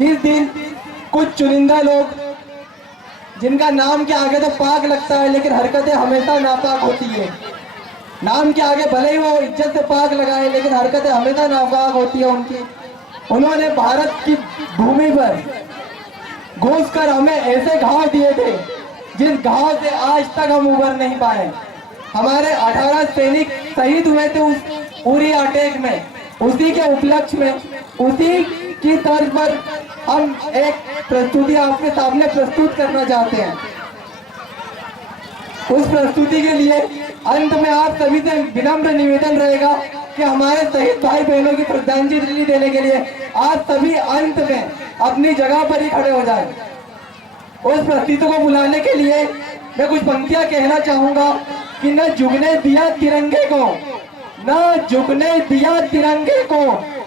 इस दिन कुछ चुनिंदा लोग जिनका नाम के आगे तो पाक लगता है लेकिन हरकतें हमेशा नापाक होती है। नाम के आगे भले ही वो इज्जत से पाक लगाए लेकिन हरकतें हमेशा नापाक होती है उनकी। उन्होंने भारत की भूमि पर घुसकर हमें ऐसे घाव दिए थे जिस घाव से आज तक हम उबर नहीं पाए। हमारे 18 सैनिक शहीद हुए थे उस उरी अटैक में। उसी के उपलक्ष्य में, उसी की तर्ज पर हम एक प्रस्तुति आपके सामने प्रस्तुत करना चाहते हैं। उस प्रस्तुति के लिए अंत में आप सभी से विनम्र निवेदन रहेगा कि हमारे शहीद भाई बहनों की श्रद्धांजलि देने के लिए आप सभी अंत में अपनी जगह पर ही खड़े हो जाएं। उस प्रस्तुति को बुलाने के लिए मैं कुछ पंक्तियां कहना चाहूंगा कि न झुकने दिया तिरंगे को, न झुकने दिया तिरंगे को,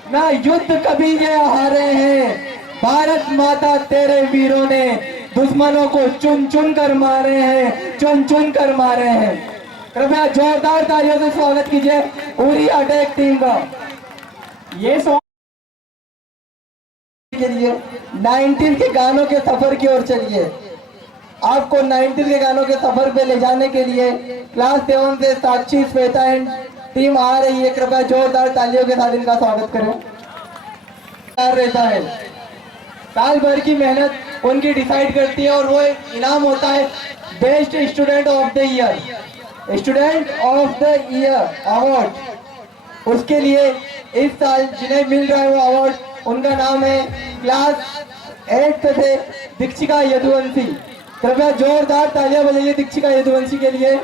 न युद्ध कभी ये हारे हैं। भारत माता तेरे वीरों ने दुश्मनों को चुन चुन कर मारे हैं, चुन चुन कर मारे हैं। कृपया जोरदार तालियों से स्वागत कीजिए उरी अटैक टीम का। ये सॉन्ग के लिए 19 के गानों के सफर की ओर चलिए। आपको 19 के गानों के सफर पे ले जाने के लिए क्लास 7 से साक्षी, श्वेता एंड टीम आ रही है। कृपया जोरदार तालियों के साथ इनका स्वागत करें। रहता है साल भर की मेहनत उनकी डिसाइड करती है और वो इनाम होता है best student of the year, student of the year award. उसके लिए इस साल जिन्हें मिल रहा है वो अवार्ड, उनका नाम है क्लास 8 से दीक्षिका यदुवंशी। कृपया जोरदार तालियां बजाइए दीक्षिका यदुवंशी के लिए।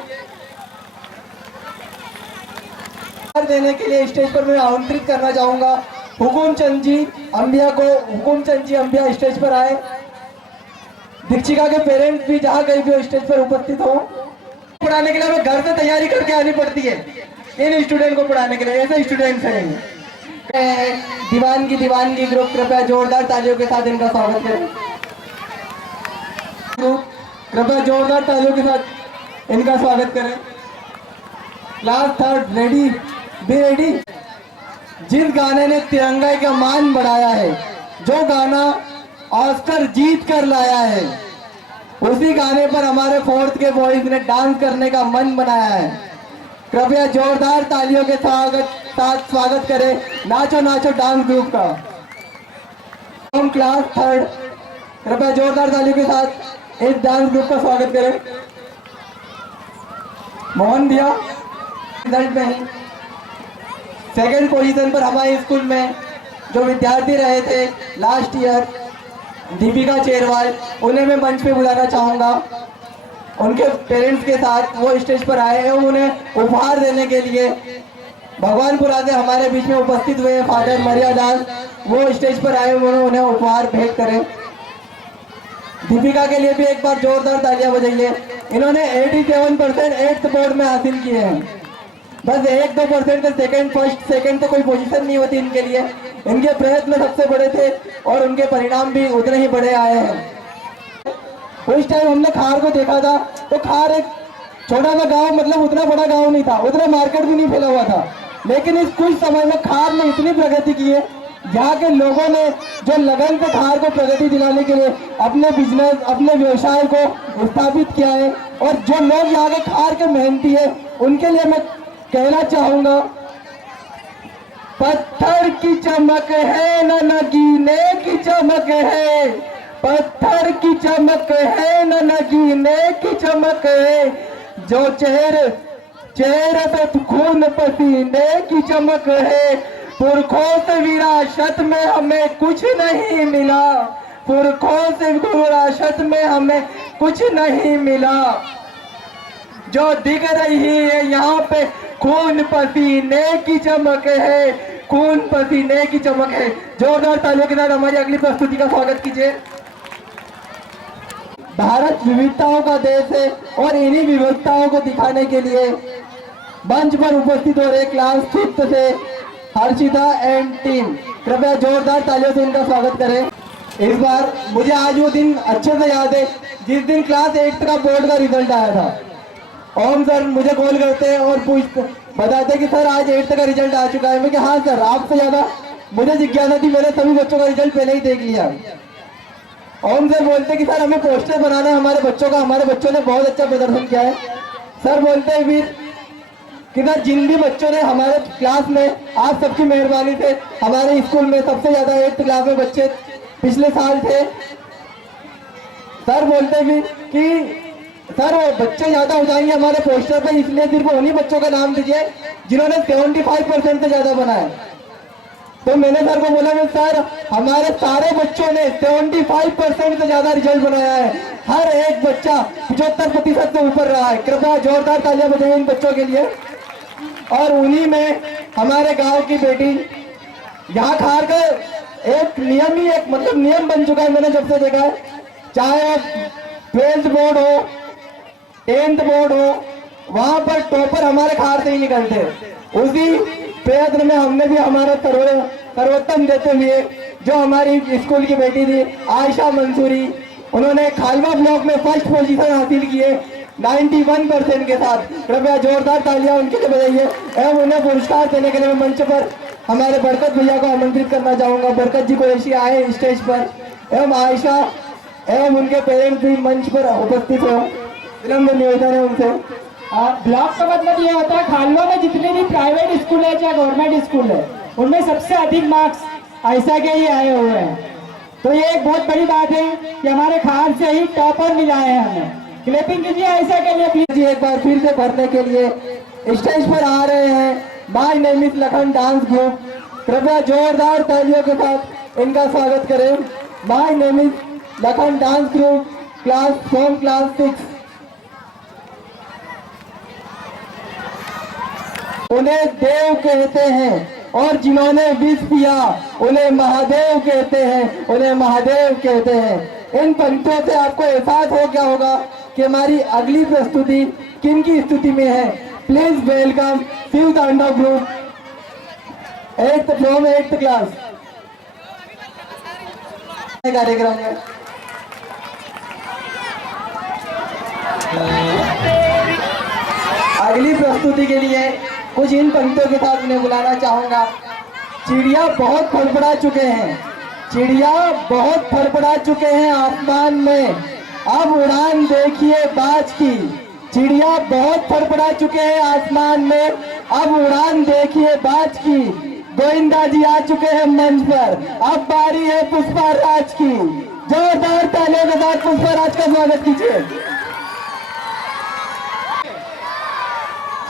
देने के लिए स्टेज पर मैं आमंत्रित करना चाहूंगा हुकुमचंद जी अंबिया को। हुकुमचंद जी अंबिया स्टेज पर आए। दीक्षिका के पेरेंट्स भी जहाँ कहीं भी स्टेज पर उपस्थित हो। पढ़ाने के लिए हमें घर से तैयारी करके आनी पड़ती है इन स्टूडेंट को पढ़ाने के लिए। ऐसे स्टूडेंट्स हैं दीवानगी ग्रुप। कृपया जोरदार तालियों के साथ इनका स्वागत करें। कृपया जोरदार तालियों के साथ इनका स्वागत करें। Class 3 ready, be ready. जिस गाने ने तिरंगा का मान बढ़ाया है, जो गाना ऑस्कर जीत कर लाया है, उसी गाने पर हमारे 4th के बॉयज ने डांस करने का मन बनाया है। कृपया जोरदार तालियों के साथ स्वागत करें नाचो नाचो डांस ग्रुप का। हम क्लास 3 कृपया जोरदार तालियों के साथ इस डांस ग्रुप का स्वागत करें। मोहन भैया रिजल्ट में ही 2nd पोजीशन पर हमारे स्कूल में जो विद्यार्थी रहे थे लास्ट ईयर, दीपिका चेरवाल, उन्हें मैं मंच पे बुलाना चाहूँगा। उनके पेरेंट्स के साथ वो स्टेज पर आए हैं। उन्हें उपहार देने के लिए भगवानपुरा से हमारे बीच में उपस्थित हुए फादर मरिया दास, वो स्टेज पर आए। उन्हें उपहार भेंट करें। दीपिका के लिए भी एक बार जोरदार तालियां बजाइए। इन्होंने 87% 8th बोर्ड में हासिल किए हैं। बस 1-2% से सेकंड तो कोई पोजीशन नहीं होती इनके लिए। इनके प्रयत्न सबसे बड़े थे और उनके परिणाम भी उतने ही बड़े आए हैं। उस टाइम हमने खार को देखा था तो खार एक छोटा सा गांव, मतलब उतना बड़ा गांव नहीं था, उतना मार्केट भी नहीं फैला हुआ था। लेकिन इस कुछ समय में खार ने इतनी प्रगति की है, यहाँ के लोगों ने जो लगन से खार को प्रगति दिलाने के लिए अपने बिजनेस, अपने व्यवसाय को स्थापित किया है। और जो लोग यहाँ के खार के मेहनती है, उनके लिए मैं कहना चाहूंगा, पत्थर की चमक है न नगीने की चमक है, पत्थर की चमक है न नगीने की चमक है, जो चेहरे पे खून पसीने की चमक है। पुरखों से विरासत में हमें कुछ नहीं मिला, पुरखों से विरासत में हमें कुछ नहीं मिला, जो दिख रही है यहाँ पे खून पसीने की चमक है, खून पसीने की चमक है। जोरदार तालियों के साथ हमारी अगली प्रस्तुति का स्वागत कीजिए। भारत विविधताओं का देश है और इन्हीं विविधताओं को दिखाने के लिए मंच पर उपस्थित हो रहे क्लास 5th से हर्षिता एंड टीम। कृपया जोरदार तालियों से इनका स्वागत करें। इस बार मुझे आज वो दिन अच्छे से याद है जिस दिन क्लास 8 का बोर्ड का रिजल्ट आया था। ओम सर मुझे कॉल करते हैं और बताते कि सर आज 8th का रिजल्ट आ चुका है। मैं कि हाँ सर, आपसे ज़्यादा मुझे जिज्ञासा थी, मैंने सभी बच्चों का रिजल्ट पहले ही देख लिया और उनसे बोलते कि सर हमें पोस्टर बनाना है हमारे बच्चों का, हमारे बच्चों ने बहुत अच्छा प्रदर्शन किया है। सर बोलते हैं फिर कि सर जिन भी बच्चों ने हमारे क्लास में, आप सबकी मेहरबानी से हमारे स्कूल में सबसे ज्यादा 8th क्लास में बच्चे पिछले साल थे। सर बोलते भी कि सर वो बच्चे ज्यादा हो जाएंगे हमारे पोस्टर पे, इसलिए सिर्फ उन्हीं बच्चों का नाम दीजिए जिन्होंने 75% से ज्यादा बनाया। तो मैंने सर को बोला कि सर हमारे सारे बच्चों ने 75% से ज्यादा रिजल्ट बनाया है, हर एक बच्चा 75% से ऊपर रहा है। कृपया जोरदार तालियां बजाइए इन बच्चों के लिए। और उन्हीं में हमारे गांव की बेटी यहाँ खार का एक नियम ही, एक मतलब नियम बन चुका है मैंने जब से देखा है, चाहे 12th बोर्ड हो 10th बोर्ड हो, वहां पर टॉपर हमारे खार से ही निकलते। उसी प्रयत्न में हमने भी हमारा सर्वोत्तम देते हुए जो हमारी स्कूल की बेटी थी आयशा मंसूरी, उन्होंने खालवा ब्लॉक में फर्स्ट पोजीशन हासिल की है 91% के साथ। कृपया जोरदार तालियां उनके लिए बजाइए। एवं उन्हें पुरस्कार देने के लिए मैं मंच पर हमारे बरकत भैया को आमंत्रित करना चाहूंगा। बरकत जी को ऐसी आए स्टेज पर, एवं आयशा एवं उनके पेरेंट्स भी मंच पर उपस्थित हो, विनम्र निवेदन है उनसे। ब्लॉक का मतलब ये होता है खालवा में जितने भी प्राइवेट स्कूल है चाहे गवर्नमेंट स्कूल है उनमें सबसे अधिक मार्क्स ऐसा के ही आए हुए हैं। तो ये एक बहुत बड़ी बात है कि हमारे खान से ही टॉपर मिला है हमें। क्लैपिंग कीजिए ऐसा के लिए प्लीज। एक बार फिर से भरने के लिए स्टेज पर आ रहे हैं my name is Lakhan dance group. कृपया जोरदार तालियों के साथ इनका स्वागत करें। My name is Lakhan dance group class 6। उन्हें देव कहते हैं और जिन्होंने विष पिया उन्हें महादेव कहते हैं, उन्हें महादेव कहते हैं। इन पंक्तियों से आपको एहसास हो गया होगा कि हमारी अगली प्रस्तुति किन की स्तुति में है। प्लीज वेलकम शिव तांडव ग्रुप 8th क्लास। कार्यक्रम है अगली प्रस्तुति के लिए कुछ इन पंक्तियों के साथ उन्हें बुलाना चाहूंगा। चिड़िया बहुत फड़फड़ा चुके हैं, चिड़िया बहुत फड़फड़ा चुके हैं आसमान में, अब उड़ान देखिए बाज की। चिड़िया बहुत फड़फड़ा चुके हैं आसमान में, अब उड़ान देखिए बाज की। गोविंदा जी आ चुके हैं मंच पर, अब बारी है पुष्पा राज की। जोरदार तालियों के साथ पुष्पा राज का स्वागत कीजिए।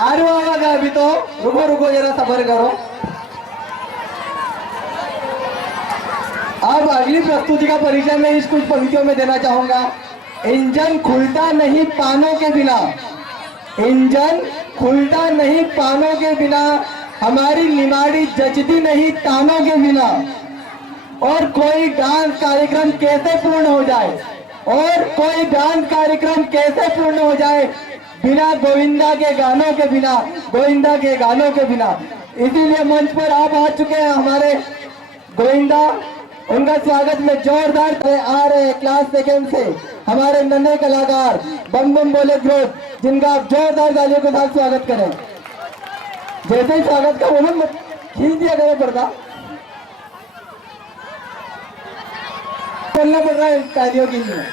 अरे आवाज अभी तो रुको जरा सब्र करो। अब अगली प्रस्तुति का परिचय मैं इस कुछ पंक्तियों में देना चाहूंगा। इंजन खुलता नहीं पानों के बिना, इंजन खुलता नहीं पानों के बिना, हमारी निमाड़ी जचती नहीं तानों के बिना। और कोई डांस कार्यक्रम कैसे पूर्ण हो जाए, और कोई डांस कार्यक्रम कैसे पूर्ण हो जाए बिना गोविंदा के गानों के बिना, गोविंदा के गानों के बिना। इसीलिए मंच पर आप आ चुके हैं हमारे गोविंदा, उनका स्वागत में जोरदार आ रहे हैं क्लास 2 से हमारे नन्हे कलाकार बम बम बोले ग्रुप, जिनका आप जोरदार तालियों के साथ स्वागत करें। जैसे ही स्वागत का बोलो खींच दिया करो पर्दा, बोलना पड़ रहा है तालियों के लिए।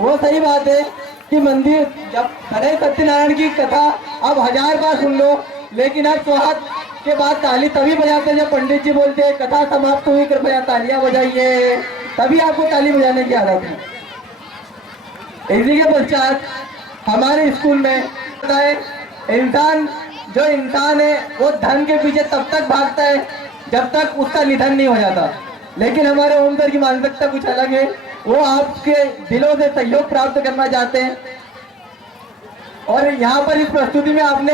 वो सही बात है कि मंदिर जब गणेश सत्यनारायण की कथा अब 1000 बार सुन लो, लेकिन अब स्वागत के बाद ताली तभी बजाते हैं जब पंडित जी बोलते हैं कथा समाप्त हुई, कृपया तालियां बजाइए, तभी आपको ताली बजाने की आदत है। इसी के पश्चात हमारे स्कूल में इंसान जो इंसान है वो धन के पीछे तब तक भागता है जब तक उसका निधन नहीं हो जाता, लेकिन हमारे ओम सर की मानसिकता कुछ अलग है। वो आपके दिलों से सहयोग प्राप्त करना चाहते हैं। और यहाँ पर इस प्रस्तुति में आपने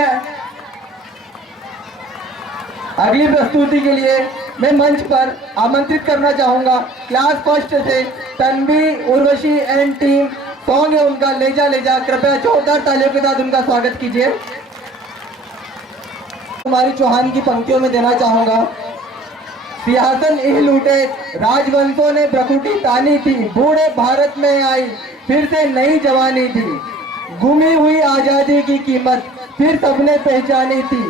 अगली प्रस्तुति के लिए मैं मंच पर आमंत्रित करना चाहूंगा क्लास 1 से Tanvi Urvashi and team. Song है उनका ले जा। कृपया जोरदार तालियों के साथ उनका स्वागत कीजिए। कुमारी चौहान की पंक्तियों में देना चाहूंगा। सिंहासन इह लूटे राजवंशों ने प्रकृति तानी थी, बूढ़े भारत में आई फिर से नई जवानी थी, गुमी हुई आजादी की कीमत फिर सबने पहचानी थी,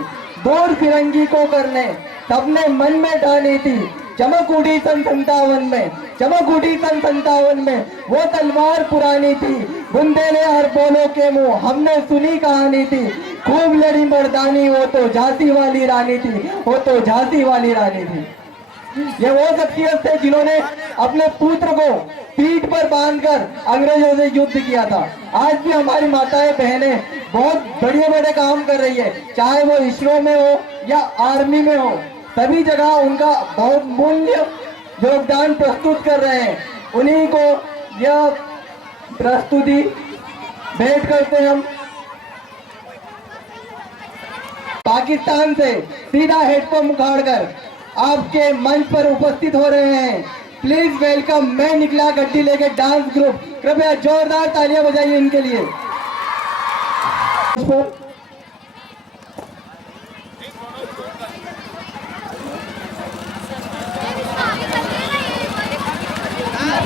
दूर फिरंगी को करने सबने मन में ठानी थी, चमक उठी सन 57 में, चमक उठी सन 57 में, वो तलवार पुरानी थी, बुंदेले अरबों के मुंह, हमने सुनी कहानी थी, खूब लड़ी मर्दानी, वो तो झांसी वाली रानी थी, वो तो झांसी वाली रानी थी। ये वो शख्सियत थे जिन्होंने अपने पुत्र को पीठ पर बांधकर अंग्रेजों से युद्ध किया था। आज भी हमारी माताएं बहनें बहुत बड़े बड़े काम कर रही है, चाहे वो इसरो में हो या आर्मी में हो, सभी जगह उनका बहुत मूल्य योगदान प्रस्तुत कर रहे हैं। उन्हीं को यह प्रस्तुति भेंट करते हैं हम। पाकिस्तान से सीधा हेडपंप उखाड़कर आपके मंच पर उपस्थित हो रहे हैं। प्लीज वेलकम मैं निकला गड्डी लेके डांस ग्रुप। कृपया जोरदार तालियां बजाइए इनके लिए।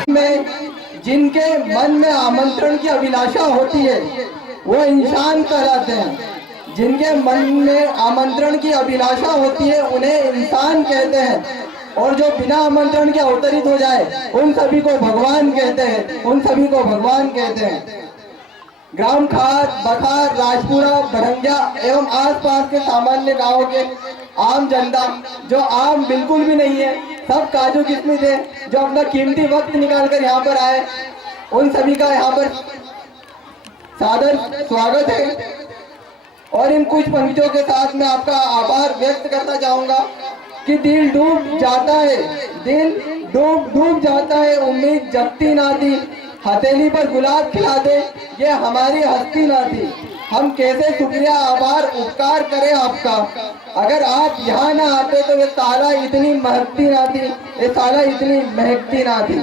में जिनके मन में आमंत्रण की अभिलाषा होती है वो इंसान कहलाते हैं। जिनके मन में आमंत्रण की अभिलाषा होती है उन्हें इंसान कहते हैं, और जो बिना आमंत्रण के अवतरित हो जाए उन सभी को भगवान कहते हैं, उन सभी को भगवान कहते हैं। ग्राम खार, बखार, राजपुरा, भड़ंजा एवं आसपास के सामान्य गांवों के आम जनता जो आम बिल्कुल भी नहीं है, सब काजू किस्मिस है, जो अपना कीमती वक्त निकाल कर यहाँ पर आए, उन सभी का यहाँ पर सादर स्वागत है। और इन कुछ पंक्तियों के साथ मैं आपका आभार व्यक्त करना चाहूंगा कि दिल डूब जाता है, दिल डूब जाता है, उम्मीद जगती ना थी, हथेली पर गुलाब खिला दे ये हमारी हस्ती ना थी। हम कैसे शुक्रिया आभार उपकार करें आपका, अगर आप यहाँ ना आते तो ये ताला इतनी महकती ना थी, ये ताला इतनी महकती ना थी।